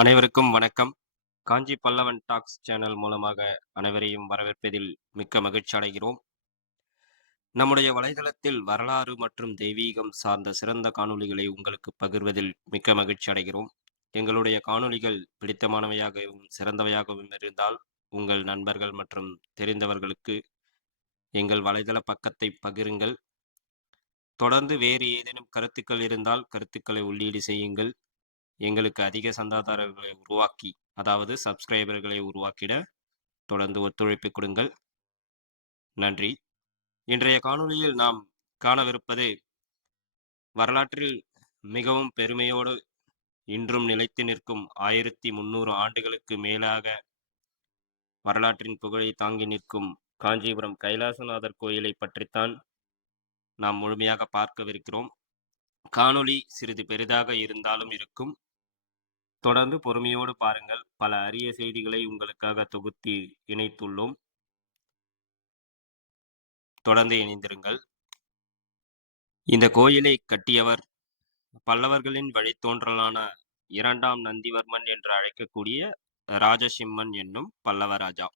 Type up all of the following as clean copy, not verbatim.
அனைவருக்கும் வணக்கம். காஞ்சி Pallavan tax channel மூலமாக அனைவரையும் வரவேற்பதில் மிக்க மகிழ்ச்சி அடைகிறோம். நம்முடைய வலைதளத்தில் வரலாறு மற்றும் தெய்வீகம் சார்ந்த சிறந்த காணொளிகளை உங்களுக்கு பகிர்வதில் மிக்க மகிழ்ச்சி அடைகிறோம். எங்களுடைய காணொளிகள் பிடித்தமானவையாகவும் சிறந்தவையாகவும் இருந்தால் உங்கள் நண்பர்கள் மற்றும் தெரிந்தவர்களுக்கு எங்கள் வலைதள பக்கத்தை பகிருங்கள். தொடர்ந்து வேறு ஏதேனும் கருத்துக்கள் இருந்தால் கருத்துக்களை உள்ளீடு செய்யுங்கள். எங்களுக்கு அதிக சந்தாதாரர்களை உருவாக்கி, அதாவது சப்ஸ்கிரைபர்களை உருவாக்கிட தொடர்ந்து ஒத்துழைப்பு கொடுங்கள். நன்றி. இன்றைய காணொளியில் நாம் காணவிருப்பது வரலாற்றில் மிகவும் பெருமையோடு இன்றும் நிலைத்து நிற்கும் 1300 ஆண்டுகளுக்கு மேலாக வரலாற்றின் புகழை தாங்கி நிற்கும் காஞ்சிபுரம் கைலாசநாதர் கோயிலை பற்றித்தான் நாம் முழுமையாக பார்க்கவிருக்கிறோம். காணொளி சிறிது பெரிதாக இருந்தாலும் இருக்கும். தொடர்ந்து பொறுமையோடு பாருங்கள். பல அரிய செய்திகளை உங்களுக்காக தொகுத்து இணைத்துள்ளோம். தொடர்ந்து இணைந்திருங்கள். இந்த கோயிலை கட்டியவர் பல்லவர்களின் வழித்தோன்றலான 2ஆம் நந்திவர்மன் என்று அழைக்கக்கூடிய ராஜசிம்மன் என்னும் பல்லவ ராஜா.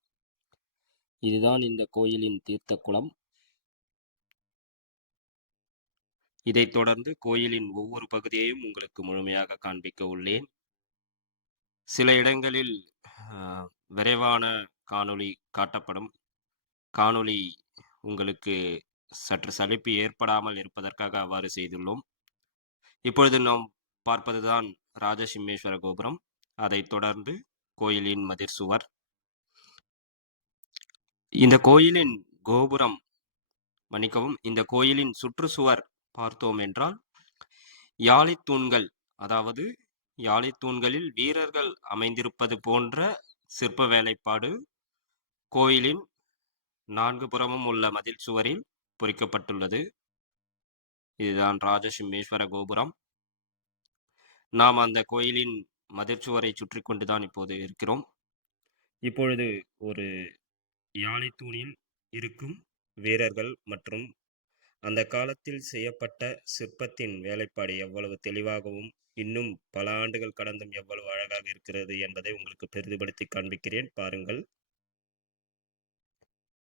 இதுதான் இந்த கோயிலின் தீர்த்த குளம். இதைத் தொடர்ந்து கோயிலின் ஒவ்வொரு பகுதியையும் உங்களுக்கு முழுமையாக காண்பிக்க உள்ளேன். சில இடங்களில் விரைவான காணொளி காட்டப்படும். காணொளி உங்களுக்கு சற்று சலிப்பு ஏற்படாமல் இருப்பதற்காக அவ்வாறு செய்துள்ளோம். இப்பொழுது நாம் பார்ப்பதுதான் ராஜசிம்மேஸ்வர கோபுரம். அதைத் தொடர்ந்து கோயிலின் மதிர் சுவர். இந்த கோயிலின் கோபுரம் மன்னிக்கவும், இந்த கோயிலின் சுற்றுச்சுவர் பார்த்தோம் என்றால் யாழித்தூண்கள், அதாவது யாழித்தூண்களில் வீரர்கள் அமைந்திருப்பது போன்ற சிற்ப வேலைப்பாடு கோயிலின் 4 புறமும் உள்ள மதில் சுவரில் பொறிக்கப்பட்டுள்ளது. இதுதான் ராஜசிம்மேஸ்வர கோபுரம். நாம் அந்த கோயிலின் மதிர்ச்சுவரை சுற்றி கொண்டுதான் இப்போது இருக்கிறோம். இப்பொழுது ஒரு யாழித்தூணில் இருக்கும் வீரர்கள் மற்றும் அந்த காலத்தில் செய்யப்பட்ட சிற்பத்தின் வேலைப்பாடு எவ்வளவு தெளிவாகவும் இன்னும் பல ஆண்டுகள் கடந்தும் எவ்வளவு அழகாக இருக்கிறது என்பதை உங்களுக்கு பெரிதுபடுத்தி காண்பிக்கிறேன். பாருங்கள்.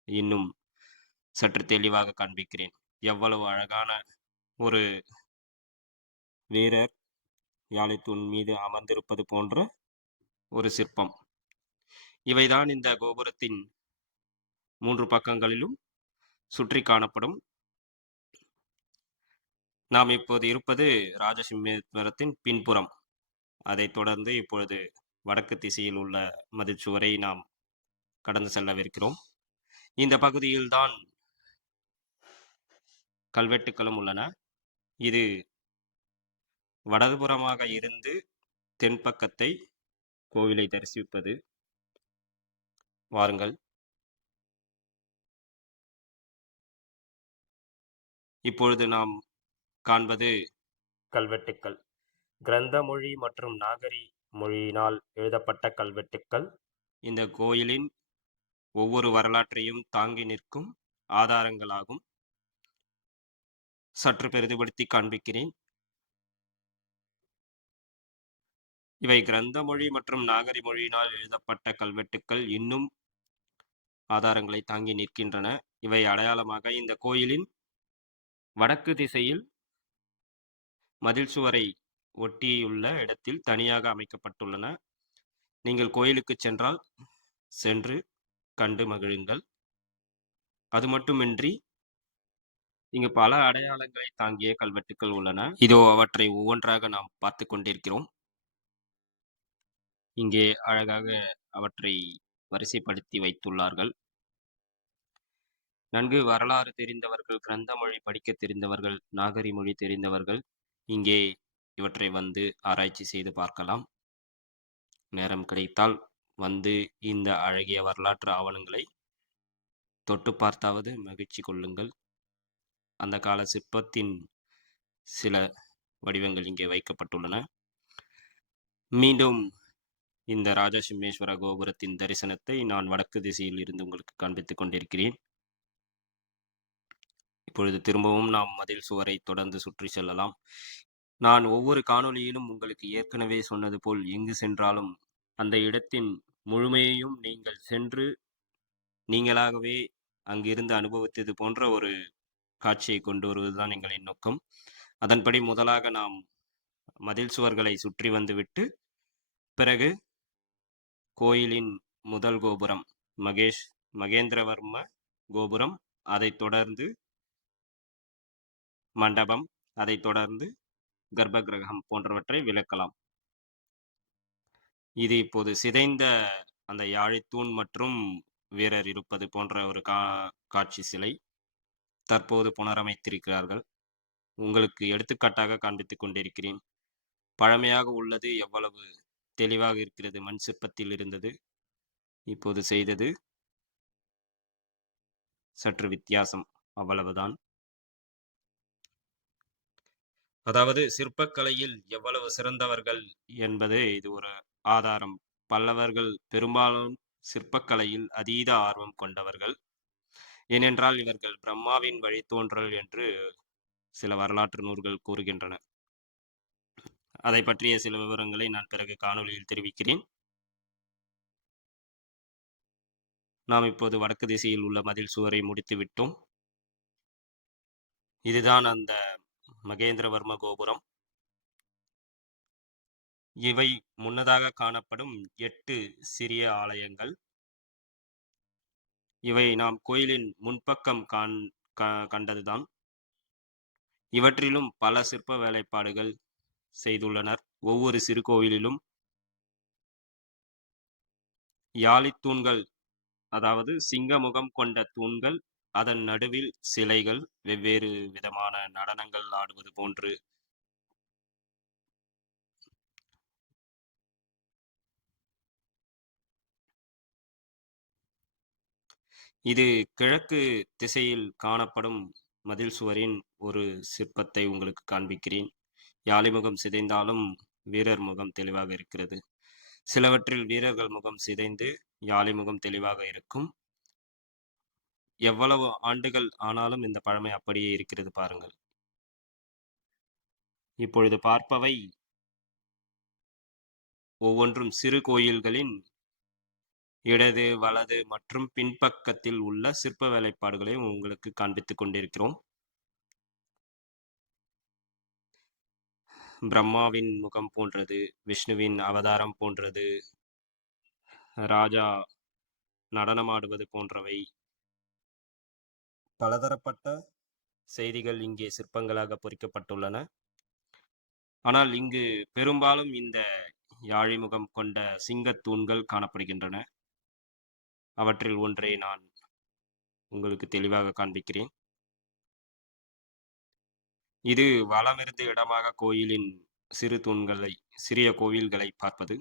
இன்னும் சற்று தெளிவாக காண்பிக்கிறேன். எவ்வளவு அழகான ஒரு வீரர் யாழித்தூண் மீது அமர்ந்திருப்பது போன்ற ஒரு சிற்பம். இவைதான் இந்த கோபுரத்தின் 3 பக்கங்களிலும் சுற்றி காணப்படும். நாம் இப்போது இருப்பது ராஜசிம்மேஸ்வரத்தின் பின்புறம். அதைத் தொடர்ந்து இப்பொழுது வடக்கு திசையில் உள்ள மதிர்ச்சுவரை நாம் கடந்து செல்லவிருக்கிறோம். இந்த பகுதியில்தான் கல்வெட்டுக்களும் உள்ளன. இது வடதுபுறமாக இருந்து தென்பக்கத்தை கோவிலை தரிசிப்பது. வாருங்கள். இப்பொழுது நாம் காண்பது கல்வெட்டுக்கள். கிரந்த மொழி மற்றும் நாகரி மொழியினால் எழுதப்பட்ட கல்வெட்டுக்கள் இந்த கோயிலின் ஒவ்வொரு வரலாற்றையும் தாங்கி நிற்கும் ஆதாரங்களாகும். சற்று பெரிதுபடுத்தி காண்பிக்கிறேன். இவை கிரந்த மொழி மற்றும் நாகரி மொழியினால் எழுதப்பட்ட கல்வெட்டுக்கள் இன்னும் ஆதாரங்களை தாங்கி நிற்கின்றன. இவை அடையாளமாக இந்த கோயிலின் வடக்கு திசையில் மதில் சுவரை ஒட்டியுள்ள இடத்தில் தனியாக அமைக்கப்பட்டுள்ளன. நீங்கள் கோயிலுக்கு சென்றால் சென்று கண்டு மகிழுங்கள். அது மட்டுமின்றி இங்கு பல அடையாளங்களை தாங்கிய கல்வெட்டுக்கள் உள்ளன. இதோ அவற்றை ஒவ்வொன்றாக நாம் பார்த்து கொண்டிருக்கிறோம். இங்கே அழகாக அவற்றை வரிசைப்படுத்தி வைத்துள்ளார்கள். நன்கு வரலாறு தெரிந்தவர்கள், கிரந்த மொழி படிக்க தெரிந்தவர்கள், நாகரி மொழி தெரிந்தவர்கள் இங்கே இவற்றை வந்து ஆராய்ச்சி செய்து பார்க்கலாம். நேரம் கிடைத்தால் வந்து இந்த அழகிய வரலாற்று ஆவணங்களை தொட்டு பார்த்தாவது மகிழ்ச்சி கொள்ளுங்கள். அந்த கால சிற்பத்தின் சில வடிவங்கள் இங்கே வைக்கப்பட்டுள்ளன. மீண்டும் இந்த ராஜசிம்மேஸ்வர கோபுரத்தின் தரிசனத்தை நான் வடக்கு திசையில் இருந்து உங்களுக்கு காண்பித்துக் கொண்டிருக்கிறேன். இப்பொழுது திரும்பவும் நாம் மதில் சுவரை தொடர்ந்து சுற்றி செல்லலாம். நான் ஒவ்வொரு காணொளியிலும் உங்களுக்கு ஏற்கனவே சொன்னது போல் எங்கு சென்றாலும் அந்த இடத்தின் முழுமையையும் நீங்கள் சென்று நீங்களாகவே அங்கிருந்து அனுபவித்தது போன்ற ஒரு காட்சியை கொண்டு வருவதுதான் எங்களின் நோக்கம். அதன்படி முதலாக நாம் மதில் சுவர்களை சுற்றி வந்துவிட்டு, பிறகு கோயிலின் முதல் கோபுரம் மகேந்திரவர்ம கோபுரம், அதைத் தொடர்ந்து மண்டபம், அதைத் தொடர்ந்து கர்ப்பகிரகம் போன்றவற்றை விளக்கலாம். இது இப்போது சிதைந்த அந்த யாழித்தூண் மற்றும் வீரர் இருப்பது போன்ற ஒரு காட்சி சிலை தற்போது புனரமைத்திருக்கிறார்கள். உங்களுக்கு எடுத்துக்காட்டாக காண்பித்துக் கொண்டிருக்கிறேன். பழமையாக உள்ளது எவ்வளவு தெளிவாக இருக்கிறது. மண் சிற்பத்தில் இருந்தது. இப்போது செய்தது சற்று வித்தியாசம். அவ்வளவுதான். அதாவது சிற்பக்கலையில் எவ்வளவு சிறந்தவர்கள் என்பது இது ஒரு ஆதாரம். பல்லவர்கள் பெரும்பாலும் சிற்பக்கலையில் அதீத ஆர்வம் கொண்டவர்கள். ஏனென்றால் இவர்கள் பிரம்மாவின் வழித்தோன்றல் என்று சில வரலாற்று நூல்கள் கூறுகின்றன. அதை பற்றிய சில விவரங்களை நான் பிறகு காணொளியில் தெரிவிக்கிறேன். நாம் இப்போது வடக்கு திசையில் உள்ள மதில் சுவரை முடித்து விட்டோம். இதுதான் அந்த மகேந்திரவர்ம கோபுரம். இவை முன்னதாக காணப்படும் 8 சிறிய ஆலயங்கள். இவை நாம் கோயிலின் முன்பக்கம் கண்டதுதான். இவற்றிலும் பல சிற்ப வேலைப்பாடுகள் செய்துள்ளனர். ஒவ்வொரு சிறு கோவிலிலும் யாழித்தூண்கள், அதாவது சிங்க முகம் கொண்ட தூண்கள், அதன் நடுவில் சிலைகள் வெவ்வேறு விதமான நடனங்கள் ஆடுவது போன்று இது கிழக்கு திசையில் காணப்படும் மதில் சுவரின் ஒரு சிற்பத்தை உங்களுக்கு காண்பிக்கிறேன். யாழி முகம் சிதைந்தாலும் வீரர் முகம் தெளிவாக இருக்கிறது. சிலவற்றில் வீரர்கள் முகம் சிதைந்து யாழி முகம் தெளிவாக இருக்கும். எவ்வளவு ஆண்டுகள் ஆனாலும் இந்த பழமை அப்படியே இருக்கிறது பாருங்கள். இப்பொழுது பார்ப்பவை ஒவ்வொன்றும் சிறு கோயில்களின் இடது, வலது மற்றும் பின்பக்கத்தில் உள்ள சிற்ப வேலைப்பாடுகளை உங்களுக்கு காண்பித்துக் கொண்டிருக்கிறோம். பிரம்மாவின் முகம் போன்றது, விஷ்ணுவின் அவதாரம் போன்றது, ராஜா நடனமாடுவது போன்றவை பலதரப்பட்ட செய்திகள் இங்கே சிற்பங்களாக பொறிக்கப்பட்டுள்ளன. ஆனால் இங்கு பெரும்பாலும் இந்த யாழிமுகம் கொண்ட சிங்கத் தூண்கள் காணப்படுகின்றன. அவற்றில் ஒன்றை நான் உங்களுக்கு தெளிவாக காண்பிக்கிறேன். இது வலமிருந்து இடமாக கோயிலின் சிறிய கோவில்களை பார்ப்பது.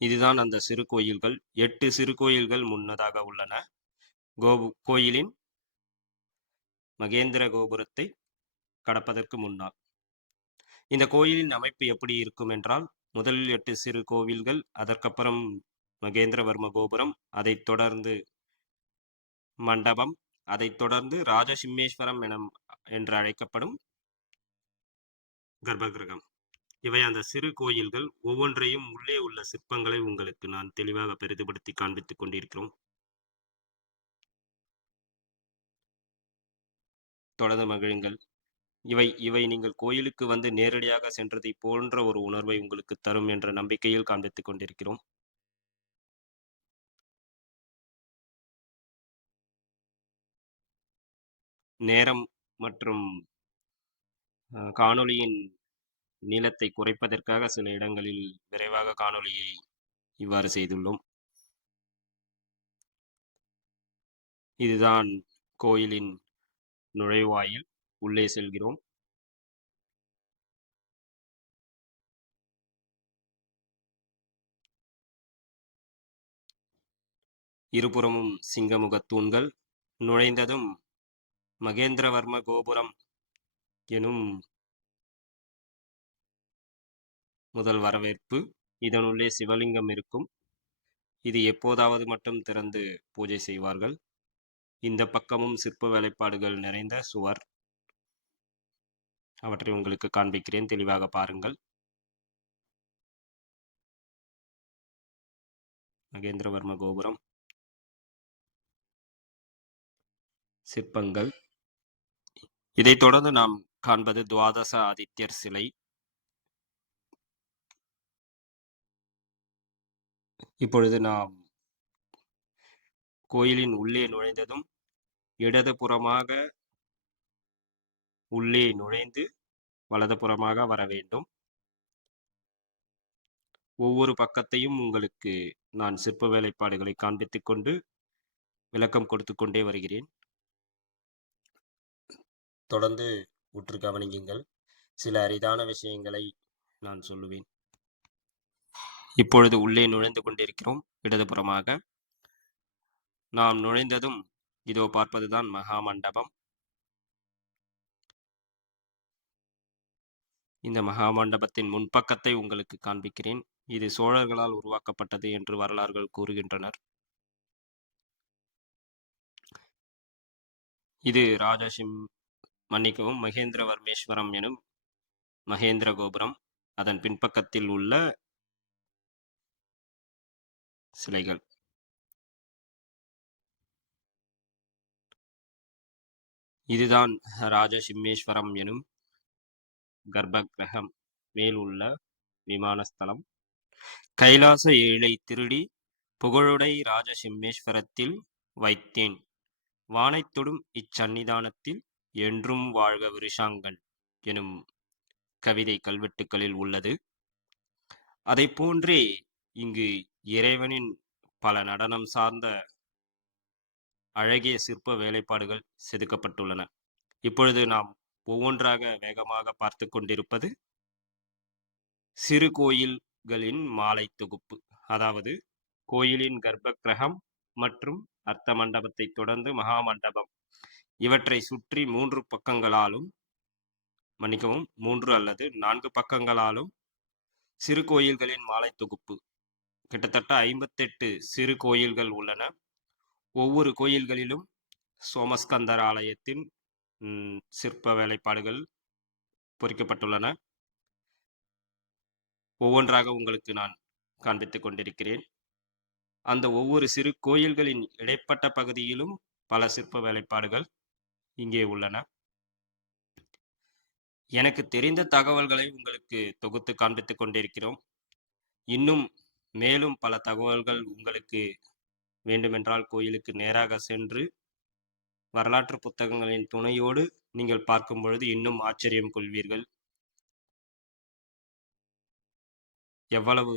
இதுதான் அந்த சிறு கோயில்கள். 8 சிறு கோயில்கள் முன்னதாக உள்ளன. கோயிலின் மகேந்திர கோபுரத்தை கடப்பதற்கு முன்னால். இந்த கோயிலின் அமைப்பு எப்படி இருக்கும் என்றால், முதலில் 8 சிறு கோவில்கள், அதற்கப்புறம் மகேந்திரவர்ம கோபுரம், அதைத் தொடர்ந்து மண்டபம், அதைத் தொடர்ந்து ராஜசிம்மேஸ்வரம் என்று அழைக்கப்படும் கர்ப்பகிரகம். இவை அந்த சிறு கோயில்கள். ஒவ்வொன்றையும் உள்ளே உள்ள சிற்பங்களை உங்களுக்கு நான் தெளிவாக பெரிதுபடுத்தி காண்பித்துக் கொண்டிருக்கிறோம். தொடர்ந்து மகிழுங்கள். இவை நீங்கள் கோயிலுக்கு வந்து நேரடியாக சென்றதை போன்ற ஒரு உணர்வை உங்களுக்கு தரும் என்ற நம்பிக்கையில் காண்பித்துக் கொண்டிருக்கிறோம். நேரம் மற்றும் காணொளியின் நீளத்தை குறைப்பதற்காக சில இடங்களில் விரைவாக காணொளியை இவ்வாறு செய்துள்ளோம். இதுதான் கோயிலின் நுழைவாயில். உள்ளே செல்கிறோம். இருபுறமும் சிங்கமுகத் தூண்கள். நுழைந்ததும் மகேந்திரவர்ம கோபுரம் எனும் முதல் வரவேற்பு. இதனுள்ளே சிவலிங்கம் இருக்கும். இது எப்போதாவது மட்டும் திறந்து பூஜை செய்வார்கள். இந்த பக்கமும் சிற்ப வேலைப்பாடுகள் நிறைந்த சுவர். அவற்றை உங்களுக்கு காண்பிக்கிறேன், தெளிவாக பாருங்கள். மகேந்திரவர்ம கோபுரம், சிற்பங்கள். இதைத் தொடர்ந்து நாம் காண்பது துவாதச ஆதித்யர் சிலை. இப்பொழுது நாம் கோயிலின் உள்ளே நுழைந்ததும் இடதுபுறமாக உள்ளே நுழைந்து வலதுபுறமாக வர வேண்டும். ஒவ்வொரு பக்கத்தையும் உங்களுக்கு நான் சிற்ப வேலைப்பாடுகளை காண்பித்துக் கொண்டு விளக்கம் கொடுத்து கொண்டே வருகிறேன். தொடர்ந்து உற்று கவனியுங்கள். சில அரிதான விஷயங்களை நான் சொல்லுவேன். இப்பொழுது உள்ளே நுழைந்து கொண்டிருக்கிறோம். இடதுபுறமாக நாம் நுழைந்ததும் இதோ பார்ப்பதுதான் மகா மண்டபம். இந்த மகா மண்டபத்தின் முன்பக்கத்தை உங்களுக்கு காண்பிக்கிறேன். இது சோழர்களால் உருவாக்கப்பட்டது என்று வரலாறுகள் கூறுகின்றனர். இது மன்னிக்கவும், மகேந்திரவர்மேஸ்வரம் எனும் மகேந்திர கோபுரம். அதன் பின்பக்கத்தில் உள்ள சிலைகள். இதுதான் ராஜசிம்மேஸ்வரம் எனும் கர்ப்ப கிரகம் மேல் உள்ள விமானஸ்தலம். கைலாச ஏழை திருடி புகழுடை ராஜசிம்மேஸ்வரத்தில் வைத்தேன், வானைத்தொடும் இச்சன்னிதானத்தில் என்றும் வாழ்க விருஷாங்கன் எனும் கவிதை கல்வெட்டுக்களில் உள்ளது. அதை போன்றே இங்கு இறைவனின் பல நடனம் சார்ந்த அழகிய சிற்ப வேலைப்பாடுகள் செதுக்கப்பட்டுள்ளன. இப்பொழுது நாம் ஒவ்வொன்றாக வேகமாக பார்த்து கொண்டிருப்பது சிறு கோயில்களின் மாலை தொகுப்பு. அதாவது கோயிலின் கர்ப்ப கிரகம் மற்றும் அர்த்த மண்டபத்தை தொடர்ந்து மகா மண்டபம், இவற்றை சுற்றி 3 பக்கங்களாலும், மன்னிக்கவும் 3 அல்லது 4 பக்கங்களாலும் சிறு கோயில்களின் மாலை தொகுப்பு. கிட்டத்தட்ட 58 சிறு கோயில்கள் உள்ளன. ஒவ்வொரு கோயில்களிலும் சோமஸ்கந்தர் ஆலயத்தின் சிற்ப வேலைப்பாடுகள் பொறிக்கப்பட்டுள்ளன. ஒவ்வொன்றாக உங்களுக்கு நான் காண்பித்துக் கொண்டிருக்கிறேன். அந்த ஒவ்வொரு சிறு கோயில்களின் இடைப்பட்ட பகுதியிலும் பல சிற்ப வேலைப்பாடுகள் இங்கே உள்ளன. எனக்கு தெரிந்த தகவல்களை உங்களுக்கு தொகுத்து காண்பித்துக் கொண்டிருக்கிறோம். இன்னும் மேலும் பல தகவல்கள் உங்களுக்கு வேண்டுமென்றால் கோயிலுக்கு நேராக சென்று வரலாற்று புத்தகங்களின் துணையோடு நீங்கள் பார்க்கும் பொழுது இன்னும் ஆச்சரியம் கொள்வீர்கள். எவ்வளவு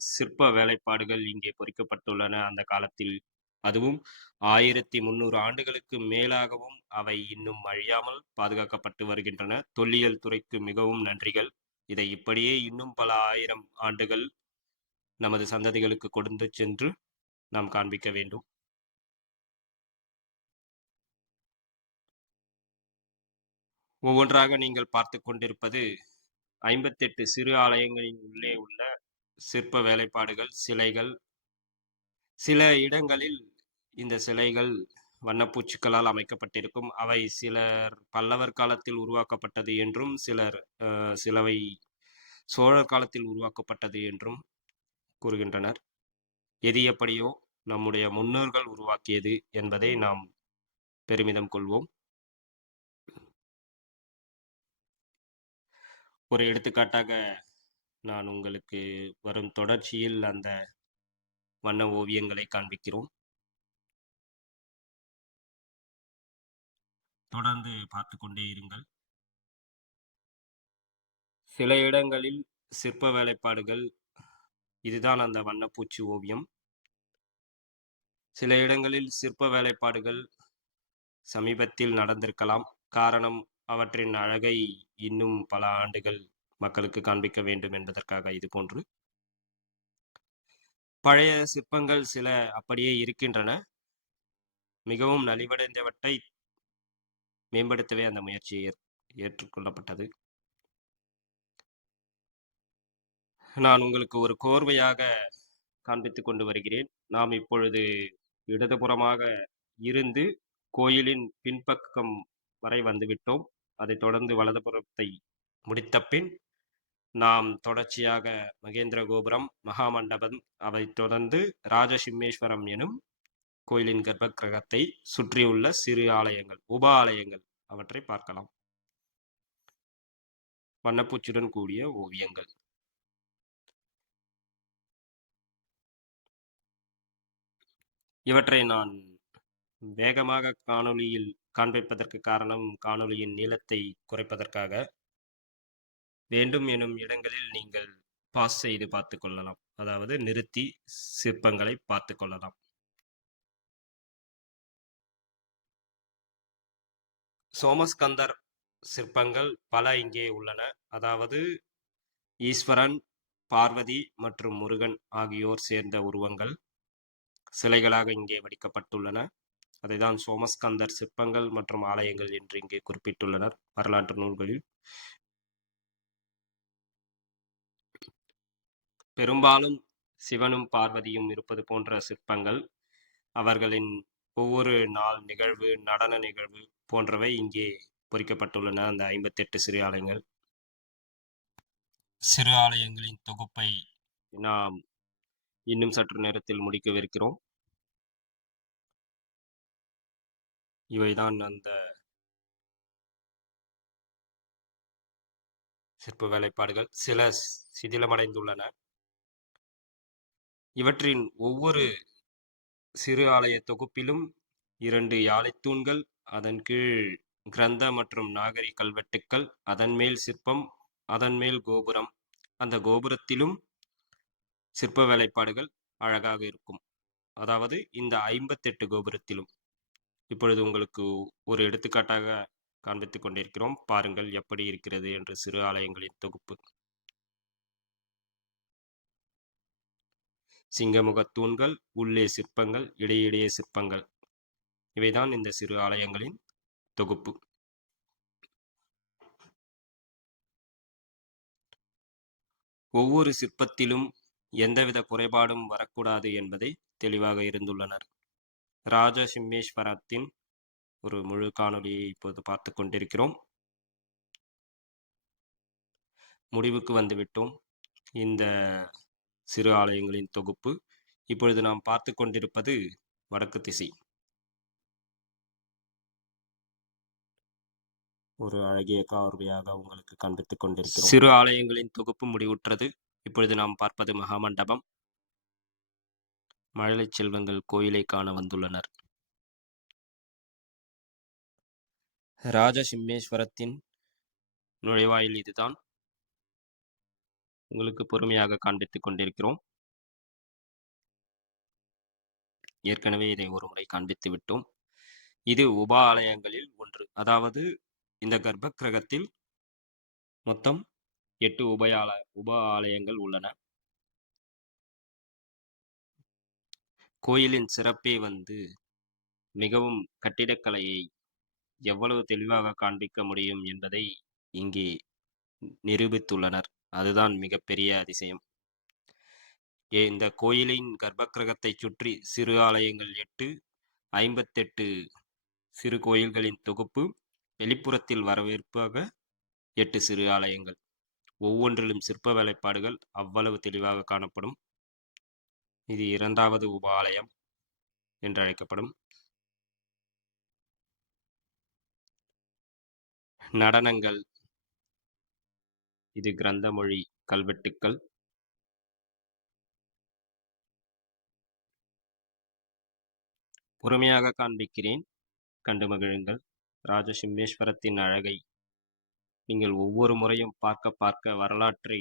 சிற்ப வேலைப்பாடுகள் இங்கே பொறிக்கப்பட்டுள்ளன அந்த காலத்தில். அதுவும் 1300 ஆண்டுகளுக்கு மேலாகவும் அவை இன்னும் அழியாமல் பாதுகாக்கப்பட்டு வருகின்றன. தொல்லியல் துறைக்கு மிகவும் நன்றிகள். இதை இப்படியே இன்னும் பல 1000 ஆண்டுகள் நமது சந்ததிகளுக்கு கொண்டு சென்று நாம் காண்பிக்க வேண்டும். ஒவ்வொன்றாக நீங்கள் பார்த்து கொண்டிருப்பது 58 சிறு ஆலயங்களின் உள்ளே உள்ள சிற்ப வேலைப்பாடுகள், சிலைகள். சில இடங்களில் இந்த சிலைகள் வண்ணப்பூச்சுக்களால் அமைக்கப்பட்டிருக்கும். அவை சிலர் பல்லவர் காலத்தில் உருவாக்கப்பட்டது என்றும், சிலவை சோழர் காலத்தில் உருவாக்கப்பட்டது என்றும் கூறுகின்றனர். எது எப்படியோ நம்முடைய முன்னோர்கள் உருவாக்கியது என்பதை நாம் பெருமிதம் கொள்வோம். ஒரு எடுத்துக்காட்டாக நான் உங்களுக்கு வரும் தொடர்ச்சியில் அந்த வண்ண ஓவியங்களை காண்பிக்கிறோம். தொடர்ந்து பார்த்து கொண்டே இருங்கள். சில இடங்களில் சிற்ப வேலைப்பாடுகள், இதுதான் அந்த வண்ணப்பூச்சி ஓவியம். சில இடங்களில் சிற்ப வேலைப்பாடுகள் சமீபத்தில் நடந்திருக்கலாம். காரணம், அவற்றின் அழகை இன்னும் பல ஆண்டுகள் மக்களுக்கு காண்பிக்க வேண்டும் என்பதற்காக. இது போன்று பழைய சிற்பங்கள் சில அப்படியே இருக்கின்றன. மிகவும் நலிவடைந்தவற்றை மேம்படுத்தவே அந்த முயற்சி ஏற்றுக்கொள்ளப்பட்டது. நான் உங்களுக்கு ஒரு கோர்வையாக காண்பித்துக் கொண்டு வருகிறேன். நாம் இப்பொழுது இடதுபுறமாக இருந்து கோயிலின் பின்பக்கம் வரை வந்துவிட்டோம். அதைத் தொடர்ந்து வலதுபுறத்தை முடித்த பின் நாம் தொடர்ச்சியாக மகேந்திர கோபுரம், மகாமண்டபம், அதைத் தொடர்ந்து ராஜசிம்மேஸ்வரம் எனும் கோயிலின் கர்ப்ப கிரகத்தை சுற்றியுள்ள சிறு ஆலயங்கள், உப ஆலயங்கள் அவற்றை பார்க்கலாம். வண்ணப்பூச்சுடன் கூடிய ஓவியங்கள். இவற்றை நான் வேகமாக காணொளியில் காண்பிப்பதற்கு காரணம், காணொளியின் நீளத்தை குறைப்பதற்காக. வேண்டும் எனும் இடங்களில் நீங்கள் பாஸ் செய்து பார்த்து கொள்ளலாம், அதாவது நிறுத்தி சிற்பங்களை பார்த்து கொள்ளலாம். சோமஸ்கந்தர் சிற்பங்கள் பல இங்கே உள்ளன. அதாவது ஈஸ்வரன், பார்வதி மற்றும் முருகன் ஆகியோர் சேர்ந்த உருவங்கள் சிலைகளாக இங்கே வடிக்கப்பட்டுள்ளன. அதைதான் சோமஸ்கந்தர் சிற்பங்கள் மற்றும் ஆலயங்கள் என்று இங்கே குறிப்பிட்டுள்ளனர் வரலாற்று நூல்களில். பெரும்பாலும் சிவனும் பார்வதியும் இருப்பது போன்ற சிற்பங்கள், அவர்களின் ஒவ்வொரு நாள் நிகழ்வு, நடன நிகழ்வு போன்றவை இங்கே பொறிக்கப்பட்டுள்ளன. அந்த 58 சிறு ஆலயங்கள், சிறு ஆலயங்களின் தொகுப்பை நாம் இன்னும் சற்று நேரத்தில் முடிக்கவிருக்கிறோம். இவைதான் அந்த சிற்ப வேலைப்பாடுகள். சில சிதிலமடைந்துள்ளன. இவற்றின் ஒவ்வொரு சிறு ஆலய தொகுப்பிலும் 2 யாழைத்தூண்கள், அதன் கீழ் கிரந்த மற்றும் நாகரி கல்வெட்டுக்கள், அதன் மேல் சிற்பம், அதன் மேல் கோபுரம். அந்த கோபுரத்திலும் சிற்ப வேலைப்பாடுகள் அழகாக இருக்கும். அதாவது இந்த 58 கோபுரத்திலும். இப்பொழுது உங்களுக்கு ஒரு எடுத்துக்காட்டாக காண்பித்துக் கொண்டிருக்கிறோம். பாருங்கள் எப்படி இருக்கிறது என்று சிறு ஆலயங்களின் தொகுப்பு. சிங்கமுகத் தூண்கள், உள்ளே சிற்பங்கள், இடையிடையே சிற்பங்கள். இவைதான் இந்த சிறு ஆலயங்களின் தொகுப்பு. ஒவ்வொரு சிற்பத்திலும் எந்தவித குறைபாடும் வரக்கூடாது என்பதை தெளிவாக இருந்துள்ளனர். ராஜசிம்மேஸ்வரத்தின் ஒரு முழு காணொளியை இப்போது பார்த்து கொண்டிருக்கிறோம். முடிவுக்கு வந்துவிட்டோம் இந்த சிறு ஆலயங்களின் தொகுப்பு. இப்பொழுது நாம் பார்த்து கொண்டிருப்பது வடக்கு திசை. ஒரு அழகிய கார்வையாக உங்களுக்கு காண்பித்துக் கொண்டிருக்கிறோம். சிறு ஆலயங்களின் தொகுப்பு முடிவுற்றது. இப்பொழுது நாம் பார்ப்பது மகாமண்டபம். மழலை செல்வங்கள் கோயிலை காண வந்துள்ளனர். ராஜசிம்மேஸ்வரத்தின் நுழைவாயில் இதுதான். உங்களுக்கு பொறுமையாக காண்பித்துக் கொண்டிருக்கிறோம். ஏற்கனவே இதை ஒரு முறை காண்பித்து விட்டோம். இது உப ஆலயங்களில் ஒன்று. அதாவது இந்த கர்ப்ப கிரகத்தில் மொத்தம் 8 உப ஆலயங்கள் உள்ளன. கோயிலின் சிறப்பே மிகவும் கட்டிடக்கலையை எவ்வளவு தெளிவாக காண்பிக்க முடியும் என்பதை இங்கே நிரூபித்துள்ளனர். அதுதான் மிகப்பெரிய அதிசயம். இந்த கோயிலின் கர்ப்ப கிரகத்தை சுற்றி சிறு ஆலயங்கள் 8, 58 சிறு கோயில்களின் தொகுப்பு. வெளிப்புறத்தில் வரவேற்பாக 8 சிறு ஆலயங்கள். ஒவ்வொன்றிலும் சிற்ப வேலைப்பாடுகள் அவ்வளவு தெளிவாக காணப்படும். இது 2வது உப ஆலயம் என்று அழைக்கப்படும். நடனங்கள், இது கிரந்த மொழி கல்வெட்டுக்கள். பொறுமையாக காண்பிக்கிறேன், கண்டு மகிழுங்கள். ராஜசிம்மேஸ்வரத்தின் அழகை நீங்கள் ஒவ்வொரு முறையும் பார்க்க பார்க்க வரலாற்றை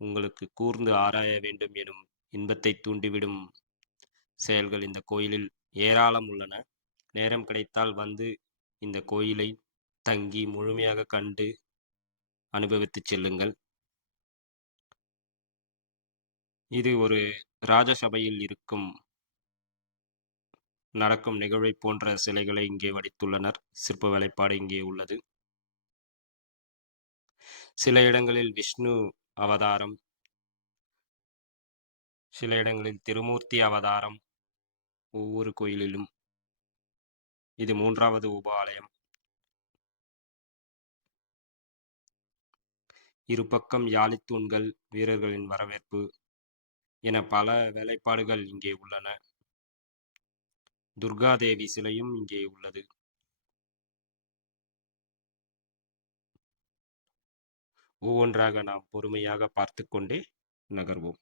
உங்களுக்கு கூர்ந்து ஆராய வேண்டும் எனும் இன்பத்தை தூண்டிவிடும் செயல்கள் இந்த கோயிலில் ஏராளம் உள்ளன. நேரம் கிடைத்தால் வந்து இந்த கோயிலை தங்கி முழுமையாக கண்டு அனுபவித்து செல்லுங்கள். இது ஒரு ராஜசபையில் நடக்கும் நிகழ்வை போன்ற சிலைகளை இங்கே வடித்துள்ளனர். சிற்ப வேலைப்பாடு இங்கே உள்ளது. சில இடங்களில் விஷ்ணு அவதாரம், சில இடங்களில் திருமூர்த்தி அவதாரம் ஒவ்வொரு கோயிலிலும் இது 3வது உபாலயம். இருபக்கம் யாழித்தூண்கள், வீரர்களின் வரவேற்பு என பல வேலைப்பாடுகள் இங்கே உள்ளன. துர்காதேவி சிலையும் இங்கே உள்ளது. ஒவ்வொன்றாக நாம் பொறுமையாக பார்த்து கொண்டே நகர்வோம்.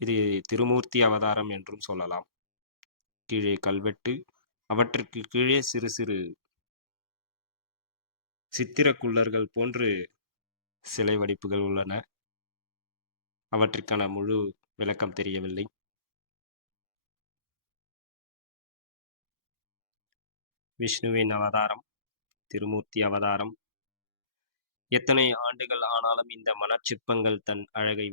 இது திருமூர்த்தி அவதாரம் என்றும் சொல்லலாம். கீழே கல்வெட்டு, அவற்றிற்கு கீழே சிறு சிறு சித்திரக்குள்ளர்கள் போன்று சிலை வடிப்புகள் உள்ளன. அவற்றிற்கான முழு விளக்கம் தெரியவில்லை. விஷ்ணுவின் அவதாரம், திருமூர்த்தி அவதாரம். எத்தனை ஆண்டுகள் ஆனாலும் இந்த மணச்சிற்பங்கள் தன் அழகை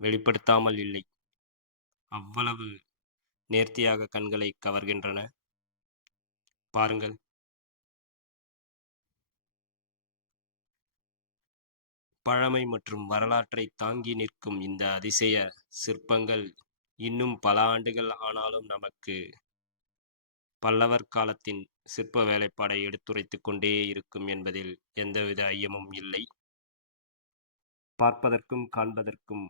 வெளிப்படுத்தாமல் இல்லை. அவ்வளவு நேர்த்தியாக கண்களை கவர்கின்றன. பாருங்கள். பழமை மற்றும் வரலாற்றை தாங்கி நிற்கும் இந்த அதிசய சிற்பங்கள் இன்னும் பல ஆண்டுகள் ஆனாலும் நமக்கு பல்லவர் காலத்தின் சிற்ப வேலைப்பாடை எடுத்துரைத்துக் கொண்டே இருக்கும் என்பதில் எந்தவித ஐயமும் இல்லை. பார்ப்பதற்கும் காண்பதற்கும்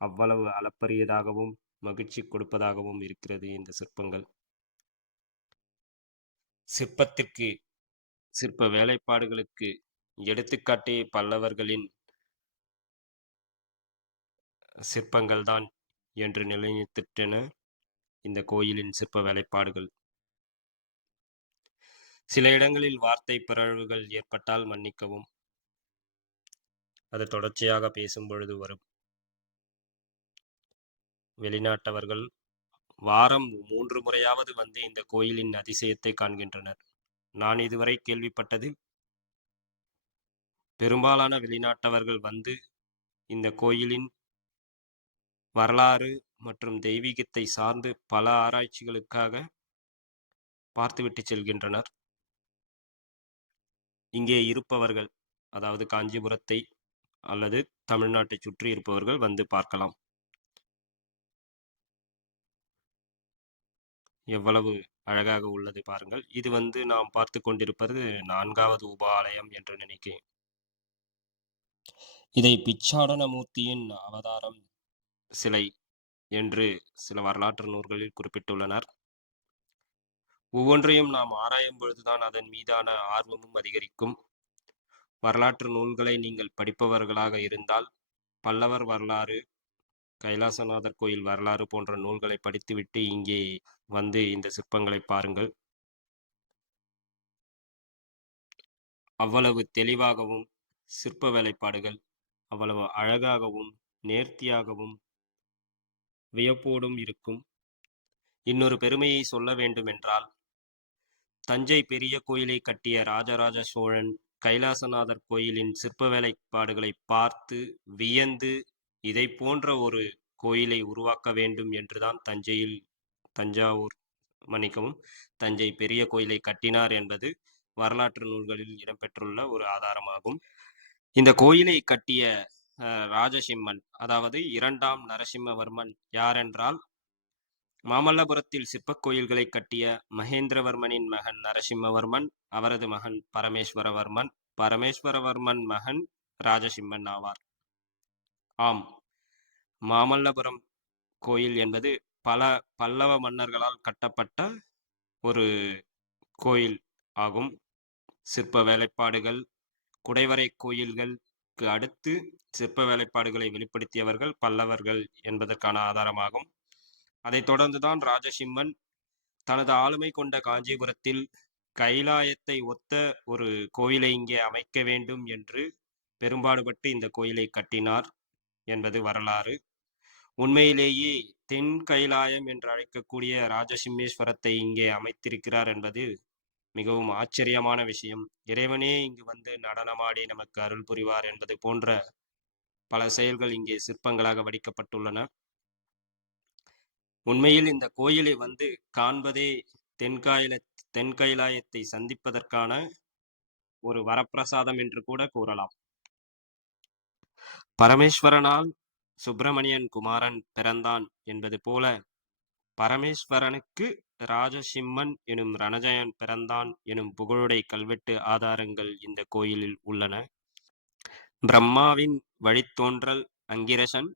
அவ்வளவு அளப்பரியதாகவும் மகிழ்ச்சி கொடுப்பதாகவும் இருக்கிறது இந்த சிற்பங்கள். சிற்ப வேலைப்பாடுகளுக்கு எடுத்துக்காட்டே பல்லவர்களின் சிற்பங்கள் தான் என்று நிலைநிறுத்திட்டன இந்த கோயிலின் சிற்ப வேலைப்பாடுகள். சில இடங்களில் வார்த்தை பிறழ்வுகள் ஏற்பட்டால் மன்னிக்கவும். அது தொடர்ச்சியாக பேசும் பொழுது வரும். வெளிநாட்டவர்கள் வாரம் 3 முறையாவது வந்து இந்த கோயிலின் அதிசயத்தை காண்கின்றனர். நான் இதுவரை கேள்விப்பட்டது, பெரும்பாலான வெளிநாட்டவர்கள் வந்து இந்த கோயிலின் வரலாறு மற்றும் தெய்வீகத்தை சார்ந்து பல ஆராய்ச்சிகளுக்காக பார்த்துவிட்டு செல்கின்றனர். இங்கே இருப்பவர்கள், அதாவது காஞ்சிபுரத்தை அல்லது தமிழ்நாட்டை சுற்றி இருப்பவர்கள் வந்து பார்க்கலாம். எவ்வளவு அழகாக உள்ளது பாருங்கள். இது வந்து நாம் பார்த்து கொண்டிருப்பது 4வது உபாலயம் என்று நினைக்கிறேன். இதை பிச்சாடனமூர்த்தியின் அவதாரம் சிலை என்று சில வரலாற்று நூல்களில் குறிப்பிட்டுள்ளனர். ஒவ்வொன்றையும் நாம் ஆராயும் பொழுதுதான் அதன் மீதான ஆர்வமும் அதிகரிக்கும். வரலாற்று நூல்களை நீங்கள் படிப்பவர்களாக இருந்தால் பல்லவர் வரலாறு, கைலாசநாதர் கோயில் வரலாறு போன்ற நூல்களை படித்துவிட்டு இங்கே வந்து இந்த சிற்பங்களை பாருங்கள். அவ்வளவு தெளிவாகவும் சிற்ப வேலைப்பாடுகள் அவ்வளவு அழகாகவும் நேர்த்தியாகவும் வியப்போடும் இருக்கும். இன்னொரு பெருமையை சொல்ல வேண்டுமென்றால், தஞ்சை பெரிய கோயிலை கட்டிய ராஜராஜ சோழன் கைலாசநாதர் கோயிலின் சிற்ப வேலைப்பாடுகளை பார்த்து வியந்து இதை போன்ற ஒரு கோயிலை உருவாக்க வேண்டும் என்றுதான் தஞ்சை பெரிய கோயிலை கட்டினார் என்பது வரலாற்று நூல்களில் இடம்பெற்றுள்ள ஒரு ஆதாரமாகும். இந்த கோயிலை கட்டிய ராஜசிம்மன், அதாவது 2ஆம் நரசிம்மவர்மன் யாரென்றால், மாமல்லபுரத்தில் சிற்பக் கோயில்களை கட்டிய மகேந்திரவர்மனின் மகன் நரசிம்மவர்மன், அவரது மகன் பரமேஸ்வரவர்மன், பரமேஸ்வரவர்மன் மகன் ராஜசிம்மன் ஆவார். ஆம், மாமல்லபுரம் கோயில் என்பது பல பல்லவ மன்னர்களால் கட்டப்பட்ட ஒரு கோயில் ஆகும். சிற்ப வேலைப்பாடுகள், குடைவரை கோயில்களுக்கு அடுத்து சிற்ப வேலைப்பாடுகளை வெளிப்படுத்தியவர்கள் பல்லவர்கள் என்பதற்கான ஆதாரமாகும். அதைத் தொடர்ந்துதான் ராஜசிம்மன் தனது ஆளுமை கொண்ட காஞ்சிபுரத்தில் கைலாயத்தை ஒத்த ஒரு கோயிலை இங்கே அமைக்க வேண்டும் என்று பெரும்பாடுபட்டு இந்த கோயிலை கட்டினார் என்பது வரலாறு. உண்மையிலேயே தென் கைலாயம் என்று அழைக்கக்கூடிய ராஜசிம்மேஸ்வரத்தை இங்கே அமைத்திருக்கிறார் என்பது மிகவும் ஆச்சரியமான விஷயம். இறைவனே இங்கு வந்து நடனமாடி நமக்கு அருள் புரிவார் என்பது போன்ற பல செயல்கள் இங்கே சிற்பங்களாக வடிக்கப்பட்டுள்ளன. உண்மையில் இந்த கோயிலை வந்து காண்பதே தென் கைலாயத்தை சந்திப்பதற்கான ஒரு வரப்பிரசாதம் என்று கூட கூறலாம். பரமேஸ்வரனால் சுப்பிரமணியன் குமாரன் பிறந்தான் என்பது போல பரமேஸ்வரனுக்கு ராஜசிம்மன் எனும் ரணஜயன் பிறந்தான் எனும் புகழுடை கல்வெட்டு ஆதாரங்கள் இந்த கோயிலில் உள்ளன. பிரம்மாவின் வழித்தோன்றல் அங்கிரசன்,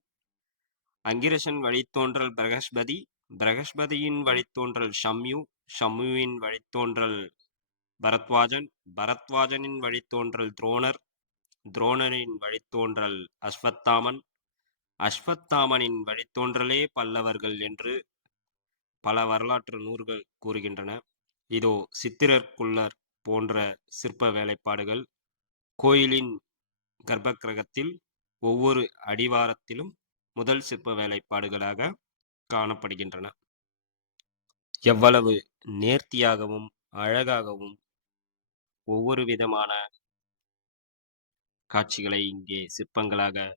அங்கிரசன் வழித்தோன்றல் பிரகஸ்பதி, பிரகஸ்பதியின் வழித்தோன்றல் ஷம்யு, ஷம்யுவின் வழித்தோன்றல் பரத்வாஜன், பரத்வாஜனின் வழித்தோன்றல் துரோணர், துரோணரின் வழித்தோன்றல் அஸ்வத்தாமன், அஸ்வத்தாமனின் வழித்தோன்றலே பல்லவர்கள் என்று பல வரலாற்று நூல்கள் கூறுகின்றன. இதோ சித்திரக்குள்ளர் போன்ற சிற்ப வேலைப்பாடுகள் கோயிலின் கர்ப்பகிரகத்தில் ஒவ்வொரு அடிவாரத்திலும் முதல் சிற்ப வேலைப்பாடுகளாக காணப்படுகின்றன. எவ்வளவு நேர்த்தியாகவும் அழகாகவும் ஒவ்வொரு விதமான காட்சிகளை இங்கே சிற்பங்களாக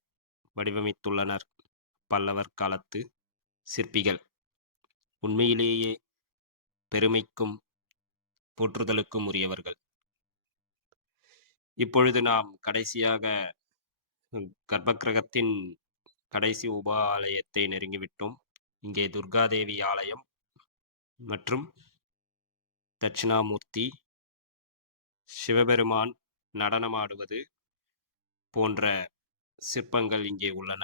வடிவமைத்துள்ளனர் பல்லவர் காலத்து சிற்பிகள். உண்மையிலேயே பெருமைக்கும் போற்றுதலுக்கும் உரியவர்கள். இப்பொழுது நாம் கடைசியாக கர்ப்பகிரகத்தின் கடைசி உப ஆலயத்தை நெருங்கிவிட்டோம். இங்கே துர்காதேவி ஆலயம் மற்றும் தட்சிணாமூர்த்தி, சிவபெருமான் நடனமாடுவது போன்ற சிற்பங்கள் இங்கே உள்ளன.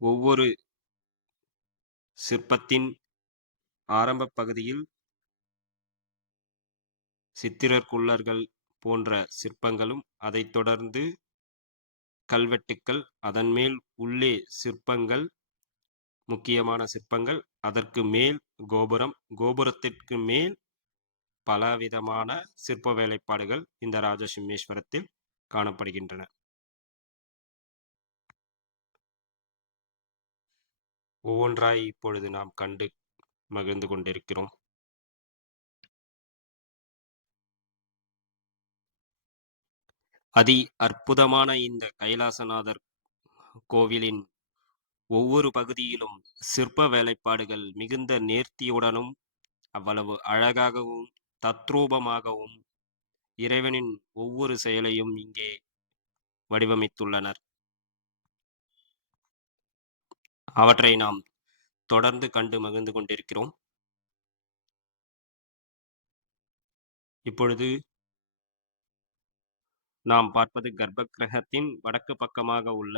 ஒவ்வொரு சிற்பத்தின் ஆரம்ப பகுதியில் சித்திரக்குள்ளர்கள் போன்ற சிற்பங்களும், அதைத் தொடர்ந்து கல்வெட்டுக்கள், அதன் மேல் உள்ளே சிற்பங்கள், முக்கியமான சிற்பங்கள், அதற்கு மேல் கோபுரம், கோபுரத்திற்கு மேல் பலவிதமான சிற்ப வேலைப்பாடுகள் இந்த ராஜசிம்மேஸ்வரத்தில் காணப்படுகின்றன. ஒவ்வொன்றாய் இப்பொழுது நாம் கண்டு மகிழ்ந்து கொண்டிருக்கிறோம். அதி அற்புதமான இந்த கைலாசநாதர் கோவிலின் ஒவ்வொரு பகுதியிலும் சிற்ப வேலைப்பாடுகள் மிகுந்த நேர்த்தியுடனும் அவ்வளவு அழகாகவும் தத்ரூபமாகவும் இறைவனின் ஒவ்வொரு செயலையும் இங்கே வடிவமைத்துள்ளனர். அவற்றை நாம் தொடர்ந்து கண்டு மகிழ்ந்து கொண்டிருக்கிறோம். இப்பொழுது நாம் பார்ப்பது கர்ப்பகிரகத்தின் வடக்கு பக்கமாக உள்ள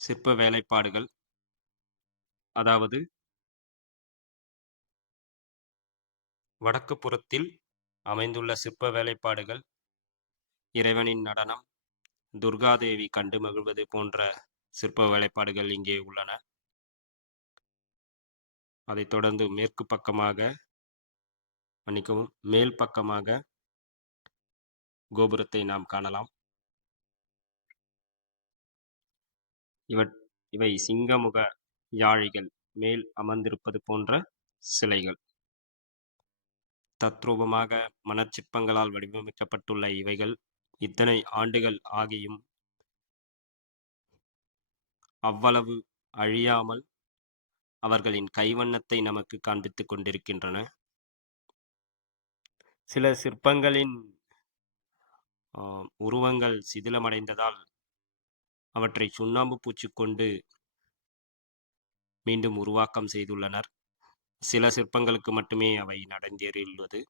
சிற்ப வேலைப்பாடுகள். அதாவது வடக்கு புறத்தில் அமைந்துள்ள சிற்ப வேலைப்பாடுகள், இறைவனின் நடனம், துர்காதேவி கண்டு மகிழ்வது போன்ற சிற்ப வேலைப்பாடுகள் இங்கே உள்ளன. அதைத் தொடர்ந்து மேற்கு பக்கமாக, மன்னிக்கவும், மேல் பக்கமாக கோபுரத்தை நாம் காணலாம். இவை சிங்கமுக யாழிகள் மேல் அமர்ந்திருப்பது போன்ற சிலைகள். தத்ரூபமாக மணச்சிற்பங்களால் வடிவமைக்கப்பட்டுள்ள இவைகள் இத்தனை ஆண்டுகள் ஆகியும் அவ்வளவு அழியாமல் அவர்களின் கைவண்ணத்தை நமக்கு காண்பித்துக் கொண்டிருக்கின்றன. சில சிற்பங்களின் உருவங்கள் சிதிலமடைந்ததால் அவற்றை சுண்ணாம்பு பூச்சு கொண்டு மீண்டும் உருவாக்கம் செய்துள்ளனர். சில சிற்பங்களுக்கு மட்டுமே அவை நடந்தேறியுள்ளது.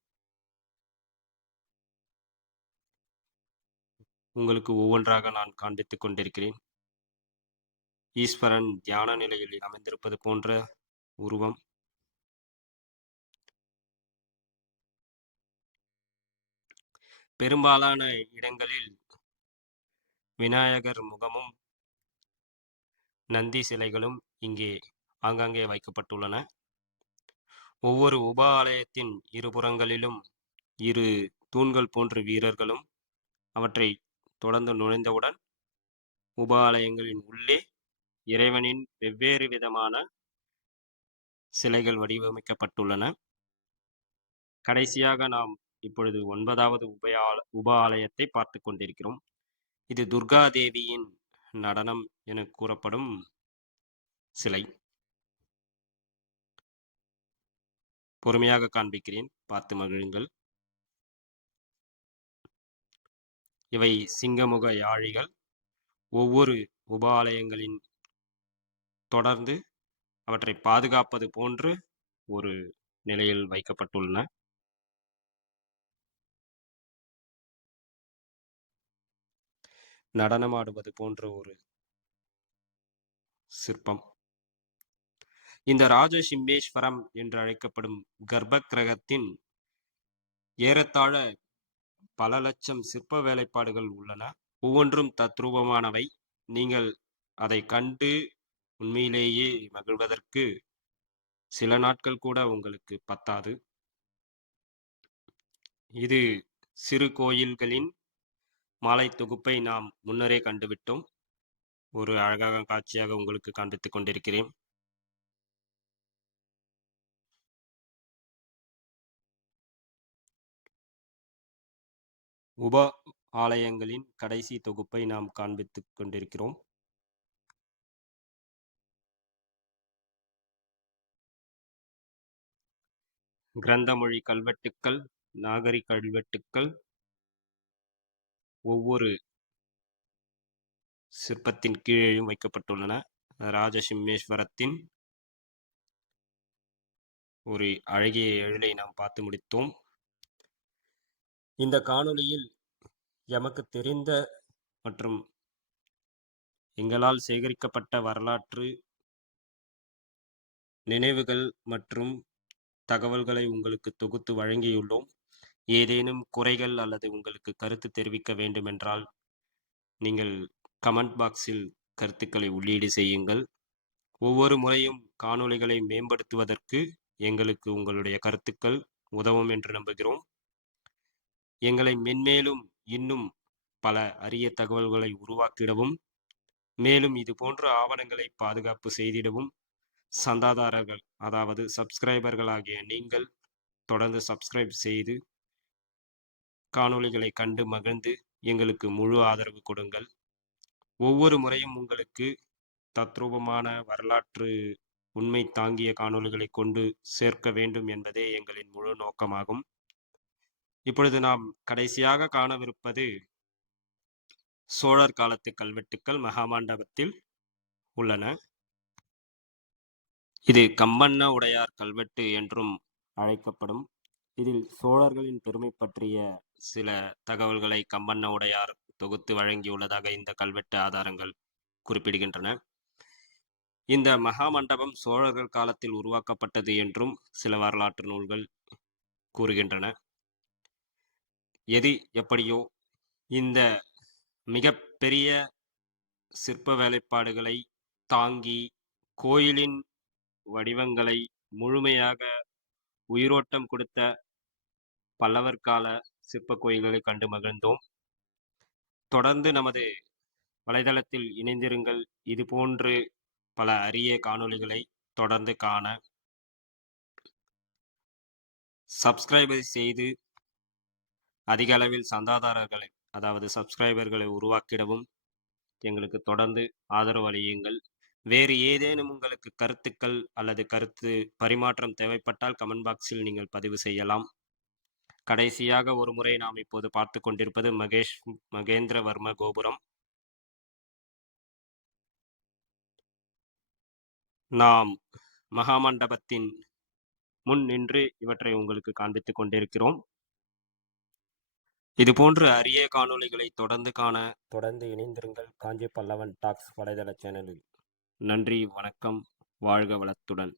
உங்களுக்கு ஒவ்வொன்றாக நான் காண்பித்துக் கொண்டிருக்கிறேன். ஈஸ்வரன் தியான நிலையில் அமைந்திருப்பது போன்ற உருவம், பெரும்பாலான இடங்களில் விநாயகர் முகமும் நந்தி சிலைகளும் இங்கே ஆங்காங்கே வைக்கப்பட்டுள்ளன. ஒவ்வொரு உப ஆலயத்தின் இருபுறங்களிலும் இரு தூண்கள் போன்ற வீரர்களும், அவற்றை தொடர்ந்து நுழைந்தவுடன் உப ஆலயங்களின் உள்ளே இறைவனின் வெவ்வேறு விதமான சிலைகள் வடிவமைக்கப்பட்டுள்ளன. கடைசியாக நாம் இப்பொழுது 9வது உப ஆலயத்தை பார்த்து கொண்டிருக்கிறோம். இது துர்காதேவியின் நடனம் என கூறப்படும் சிலை. பொறுமையாக காண்பிக்கிறேன், பார்த்து மகிழுங்கள். இவை சிங்கமுக யாழிகள். ஒவ்வொரு உப ஆலயங்களின் தொடர்ந்து அவற்றை பாதுகாப்பது போன்று ஒரு நிலையில் வைக்கப்பட்டுள்ளன. நடனமாடுவது போன்ற ஒரு சிற்பம். இந்த ராஜசிம்மேஸ்வரம் என்று அழைக்கப்படும் கர்ப்ப கிரகத்தின் ஏறத்தாழ பல லட்சம் சிற்ப வேலைப்பாடுகள் உள்ளன. ஒவ்வொன்றும் தத்ரூபமானவை. நீங்கள் அதை கண்டு உண்மையிலேயே மகிழ்வதற்கு சில நாட்கள் கூட உங்களுக்கு பத்தாது. இது சிறு கோயில்களின் மாலை தொகுப்பை நாம் முன்னரே கண்டுவிட்டோம். ஒரு அழகான காட்சியாக உங்களுக்கு காண்பித்துக் கொண்டிருக்கிறேன். உப ஆலயங்களின் கடைசி தொகுப்பை நாம் காண்பித்துக் கொண்டிருக்கிறோம். கிரந்தமொழி கல்வெட்டுக்கள், நாகரி கல்வெட்டுக்கள் ஒவ்வொரு சிற்பத்தின் கீழேயும் வைக்கப்பட்டுள்ளன. ராஜசிம்மேஸ்வரத்தின் ஒரு அழகிய எழிலை நாம் பார்த்து முடித்தோம். இந்த காணொளியில் எமக்கு தெரிந்த மற்றும் எங்களால் சேகரிக்கப்பட்ட வரலாற்று நினைவுகள் மற்றும் தகவல்களை உங்களுக்கு தொகுத்து வழங்கியுள்ளோம். ஏதேனும் குறைகள் அல்லது உங்களுக்கு கருத்து தெரிவிக்க வேண்டுமென்றால் நீங்கள் கமெண்ட் பாக்ஸில் கருத்துக்களை உள்ளீடு செய்யுங்கள். ஒவ்வொரு முறையும் காணொளிகளை மேம்படுத்துவதற்கு எங்களுக்கு உங்களுடைய கருத்துக்கள் உதவும் என்று நம்புகிறோம். எங்களை மென்மேலும் இன்னும் பல அரிய தகவல்களை உருவாக்கிடவும், மேலும் இது போன்ற ஆவணங்களை பாதுகாப்பு செய்திடவும் சந்தாதாரர்கள், அதாவது சப்ஸ்கிரைபர்களாகிய நீங்கள் தொடர்ந்து சப்ஸ்கிரைப் செய்து காணொளிகளை கண்டு மகிழ்ந்து எங்களுக்கு முழு ஆதரவு கொடுங்கள். ஒவ்வொரு முறையும் உங்களுக்கு தத்ரூபமான வரலாற்று உண்மை தாங்கிய காணொளிகளை கொண்டு சேர்க்க வேண்டும் என்பதே எங்களின் முழு நோக்கமாகும். இப்பொழுது நாம் கடைசியாக காணவிருப்பது சோழர் காலத்து கல்வெட்டுக்கள் மகாமண்டபத்தில் உள்ளன. இது கம்பண்ண உடையார் கல்வெட்டு என்றும் அழைக்கப்படும். இதில் சோழர்களின் பெருமை பற்றிய சில தகவல்களை கம்பண்ண உடையார் தொகுத்து வழங்கியுள்ளதாக இந்த கல்வெட்டு ஆதாரங்கள் குறிப்பிடுகின்றன. இந்த மகாமண்டபம் சோழர்கள் காலத்தில் உருவாக்கப்பட்டது என்றும் சில வரலாற்று நூல்கள் கூறுகின்றன. எது எப்படியோ இந்த மிக பெரிய சிற்ப வேலைப்பாடுகளை தாங்கி கோயிலின் வடிவங்களை முழுமையாக உயிரோட்டம் கொடுத்த பல்லவர் கால சிற்ப கோயில்களை கண்டு மகிழ்ந்தோம். தொடர்ந்து நமது வலைதளத்தில் இணைந்திருங்கள். இதுபோன்று பல அரிய காணொளிகளை தொடர்ந்து காண சப்ஸ்கிரைபை செய்து அதிக அளவில் சந்தாதாரர்களை, அதாவது சப்ஸ்கிரைபர்களை உருவாக்கிடவும் எங்களுக்கு தொடர்ந்து ஆதரவு அளியுங்கள். வேறு ஏதேனும் உங்களுக்கு கருத்துக்கள் அல்லது கருத்து பரிமாற்றம் தேவைப்பட்டால் கமெண்ட் பாக்ஸில் நீங்கள் பதிவு செய்யலாம். கடைசியாக ஒரு முறை நாம் இப்போது பார்த்து கொண்டிருப்பது மகேந்திரவர்ம கோபுரம். நாம் மகாமண்டபத்தின் முன் நின்று இவற்றை உங்களுக்கு காண்பித்துக் கொண்டிருக்கிறோம். இதுபோன்று அரிய காணொளிகளை தொடர்ந்து காண தொடர்ந்து இணைந்திருங்கள் காஞ்சி பல்லவன் டாக்ஸ் வலைதள சேனலில். நன்றி, வணக்கம், வாழ்க வளத்துடன்.